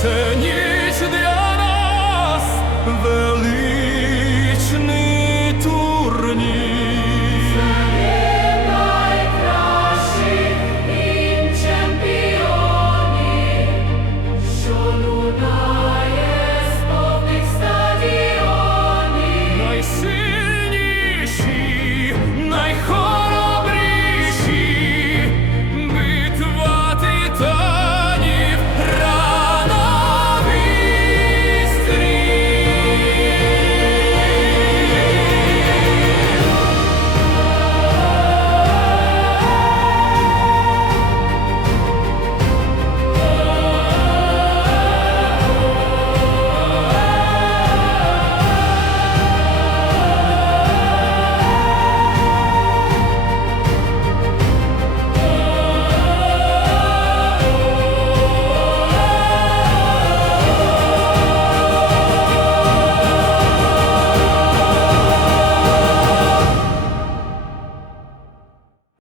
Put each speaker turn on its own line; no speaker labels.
serce nie jest dla